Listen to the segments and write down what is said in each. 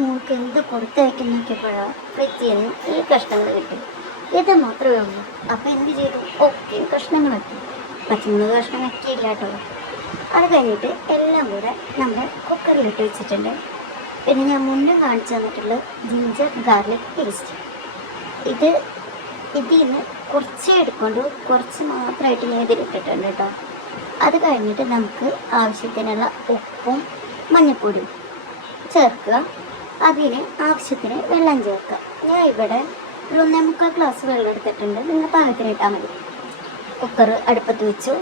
മോൾക്ക് എന്ത് കൊടുത്തയക്കാൻ നോക്കിയപ്പോഴാണ് ഫ്രിഡ്ജിൽ നിന്ന് ഈ കഷ്ണങ്ങൾ കിട്ടി. ഇത് മാത്രമേ ഉള്ളൂ. അപ്പം എന്ത് ചെയ്തു? ഓക്കെ, കഷ്ണങ്ങളൊക്കെ പച്ചമുളക് കഷ്ണം വെക്കിയില്ല കേട്ടോ. അത് കഴിഞ്ഞിട്ട് എല്ലാം കൂടെ നമ്മൾ കുക്കറിലിട്ട് വെച്ചിട്ടുണ്ട്. പിന്നെ ഞാൻ മുന്നേ കാണിച്ചു തന്നിട്ടുള്ള ജിഞ്ചർ ഗാർലിക് പേസ്റ്റ്, ഇതിൽ നിന്ന് കുറച്ചേ എടുക്കൊണ്ടു, കുറച്ച് മാത്രമായിട്ട് ഞാൻ ഇതിലിട്ടിട്ടുണ്ട് കേട്ടോ. അത് കഴിഞ്ഞിട്ട് നമുക്ക് ആവശ്യത്തിനുള്ള ഉപ്പും മഞ്ഞൾപ്പൊടിയും ചേർക്കുക. അതിന് ആവശ്യത്തിന് വെള്ളം ചേർക്കുക. ഞാൻ ഇവിടെ ഒരു 1.25 ഗ്ലാസ് വെള്ളം എടുത്തിട്ടുണ്ട്. നിങ്ങൾ പാകത്തിന് ഇട്ടാൽ മതി. കുക്കർ അടുപ്പത്ത് വെച്ചു,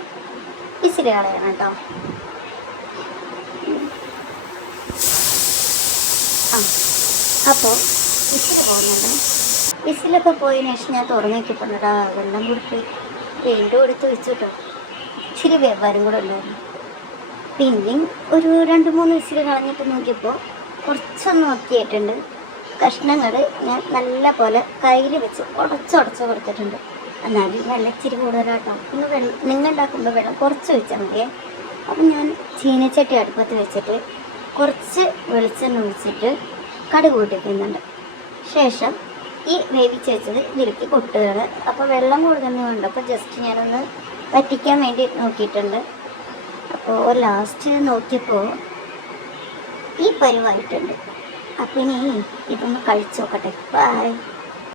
വിസിൽ കളയണം കേട്ടോ. അപ്പോൾ വിസിൽ പോകുന്നുണ്ട്. വിസിലൊക്കെ പോയതിനു ശേഷം ഞാൻ തുറന്നു നോക്കിയപ്പോണ്ടാ വെള്ളം കൊടുത്ത് വീണ്ടും എടുത്ത് വെച്ചു കേട്ടോ. ഇച്ചിരി വ്യാപാരം കൂടെ ഉണ്ടായിരുന്നു. പിന്നെയും ഒരു 2-3 വിസിൽ കളഞ്ഞിട്ട് നോക്കിയപ്പോൾ കുറച്ചൊന്ന് നോക്കിയിട്ടുണ്ട്. കഷ്ണങ്ങൾ ഞാൻ നല്ല പോലെ കയ്യിൽ വെച്ച് ഉടച്ച് കൊടുത്തിട്ടുണ്ട്. എന്നാലും വെള്ളം ഇച്ചിരി കൂടുതലാട്ടോ. ഒന്ന് നിങ്ങൾ ഉണ്ടാക്കുമ്പോൾ വെള്ളം കുറച്ച് വെച്ചാൽ മതിയേ. അപ്പം ഞാൻ ചീനച്ചട്ടി അടുപ്പത്ത് വെച്ചിട്ട് കുറച്ച് വെളിച്ചെണ്ണ ഒഴിച്ചിട്ട് കടുക് പൊട്ടിക്കുന്നുണ്ട്. ശേഷം ഈ വേവിച്ച് വെച്ചത് ഇതിലേക്ക് കൊട്ടുകയാണ്. അപ്പോൾ വെള്ളം കൂടുതൽ കണ്ടപ്പോൾ ജസ്റ്റ് ഞാനൊന്ന് വറ്റിക്കാൻ വേണ്ടി നോക്കിയിട്ടുണ്ട്. അപ്പോൾ ലാസ്റ്റ് നോക്കിയപ്പോൾ ഈ പരിവായിട്ടുണ്ട്. അപ്പം ഇനി ഇതൊന്ന് കഴിച്ചു നോക്കട്ടെ. ബൈ.